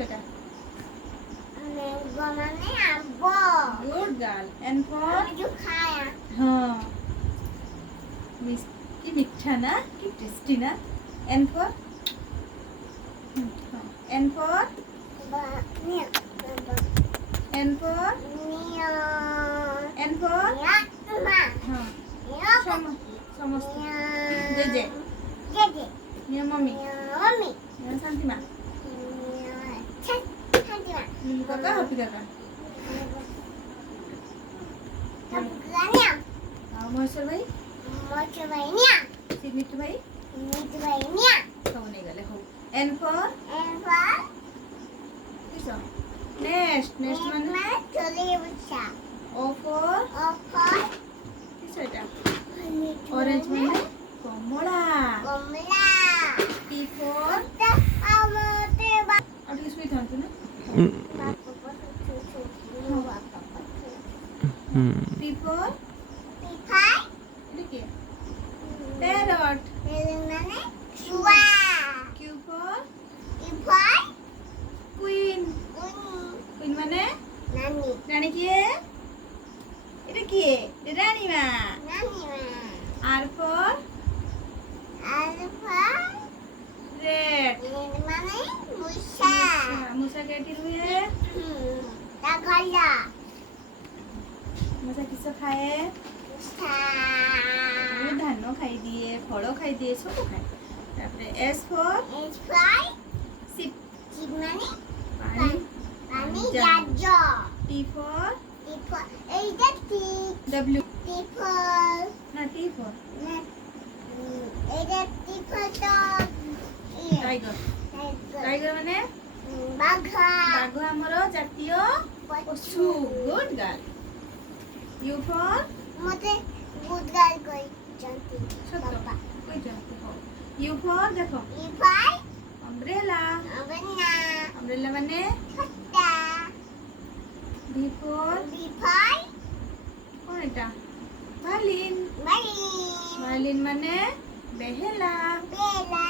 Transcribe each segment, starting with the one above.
সেটা? Mango মানে আব্বু। Good girl. And for? আমি তো খাই। হ্যাঁ। কি মিঠা না? কি টেস্টি না? And for? And for? নিয়া। And for? নিয়া। And for? নিয়া মা। হ্যাঁ। নিয়া সমস্ত। নিয়া। জেজে। জেজে। নিয়া মামি। নিয়া মামি। নিয়া শান্তিমা। নিয়া শান্তিমা। মিলু কাকা, হপি কাকা। নিয়া। মহেশ্বর ভাই? মহেশ্বর ভাই নিয়া। মিঠু ভাই? মিঠু ভাই নিয়া। সব নেই গেলে হোক। And for? And for? কিসব? Nest. Nest মানে? চলে বসা। O for? O for? Kiss এটা? Orange মানে? কমলা। কমলা। P for? আমাদের আর কি শুই থাকতো না? P for? পিঠাই। এটা কি? Parrot. মানে শুয়া। Q for? পিঠাই। Queen. Queen মানে? নানি। রানী কি? এটা কি? এটা রানীমা। নানি মা। R for? আলফা। Red. মানে মুসা। মুসা কেটি রুহে? তা গলা। মুসা কিস খাଏ? মুসা। ধান খাইদিଏ, ফল খাইদিଏ, ସବୁ ଖାଏ। তারপরে S for? এস ফ্রাই। Sip. চিপ মানে পানি। পানি জাহাজ। জাহাজ। T for? টিফল। এইটা টিপ। W. টিফল। না T for? এইটা টিফল তো Tiger. Tiger মানে? বাঘা। বাঘ ଆମର ଜାତୀୟ ପଶୁ। Good girl. U for? মতে গুদগাল কই জানতি সত্য। বাবা। কইଛନ୍ତି হও। U for দেখো। ইফাই। Umbrella. আবনা। Umbrella মানে? ছটা। V for? বিফাই। কোন এটা? Violin. বাড়ি। Violin মানে? বেহেলা। বেলা।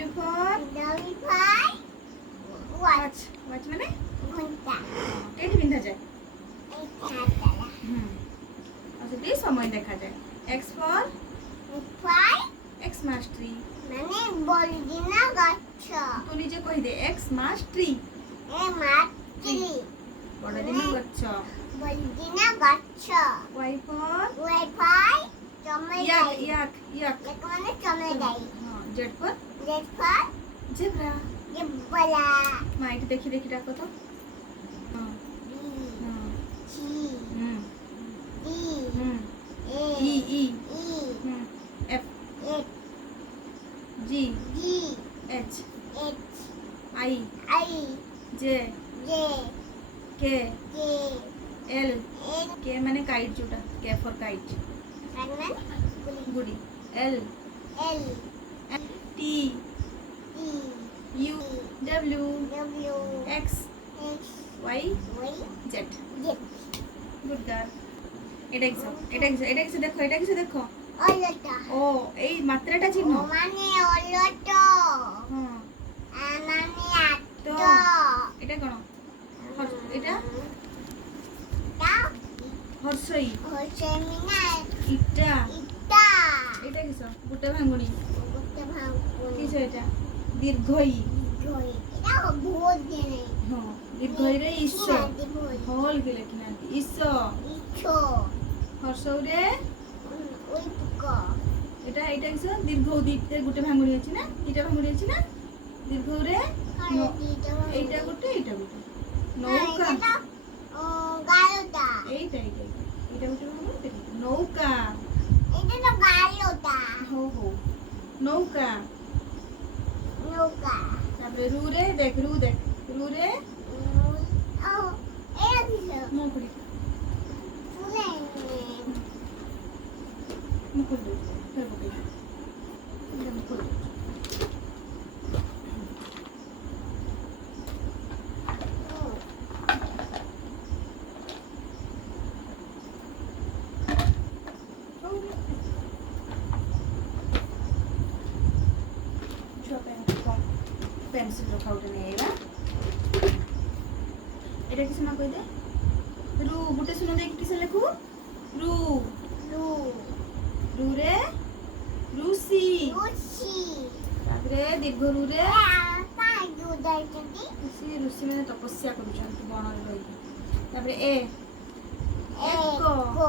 W for? দবিফাই। ওয়াচ। Watch. Watch মানে? ঘন্টা। এটি পিন্ধা যায়। এই ছাতালা। আচ্ছা এই সময় দেখা যায়। X for? ইফাই। Xmas tree. মানে বলদিনা গাছ। ତୁ ନିଜେ କହିଦେ Xmas tree. এ মাটি। ବଡ଼ ଦିନ ଗଛ। বলদিনা গাছ। Y for? ওয়াইফাই। চমে Yak. যাই। Yak. Yak. এক মানে চমে যাই। ହଁ Z for? রেফার। Zebra. যে বলা। মা এটি দেখি দেখি ডাকো তো। হ্যাঁ বি। হ্যাঁ সি। হুম ডি। হুম এ। E. E. ই। হুম F. F. G. G. H. H. I. I. J. J. K. K. L. N. K মানে কাইট যেটা K for kite. কানমান। গুড়ি। L. L. T. E. U. W. W. X. X. Y. Y. Z. Z. Good girl. এটা কিছু এটা কিছু দেখো এটা কিছু দেখো। অলটা। ও এই মাত্রাটা চিহ্ন। ও মানে অলট। হ্যাঁ মানে তো আট। এটা কোন? এটা তা হর্ষই। হচ্ছে মিনা ইটা। ইটা। এটা কিছু গুটে ভাঙুনি। করতে ভাঙবো। কিছু এটা দীর্ঘই। ধই। এটা ভোট দেনে। হ্যাঁ দীর্ঘই রে ইস। কিনাতে ভোট। হল গেলে কিনা ইস। ইছো। হর্ষরে ওই পুক। এটা এটা কিছু দীর্ঘ দিতে গুটে ভাঙুনি আছে না? এটা ভাঙুনি আছে না? দীর্ঘরে এইটা গুটে এইটা গুটে নৌকা। ও গালোটা। এইটা এইটা এটা গুটে ভাঙুনি এটা নৌকা। এটা তো গালোটা। হো হো নৌকা। নৌকা। তারপরে রু রে দেখ রু রে ও এটা দিলো। মুকুড়ি ফুলে। মুকুড়ি মুকুড়ি মুকুড়ি পেন্সিল রখা উঠে নিয়ে এবার এটা কি শোনা কই দে রু গুটে শুনে দেখ কিসে লেখু রু লু রু রে রুসি লুচি তারপরে দীর্ঘ রু রে কাই দুদাই যদি রুসি রুসি মানে তপস্যা করুଛନ୍ତି বণরে রହି তারপরে এ এক গো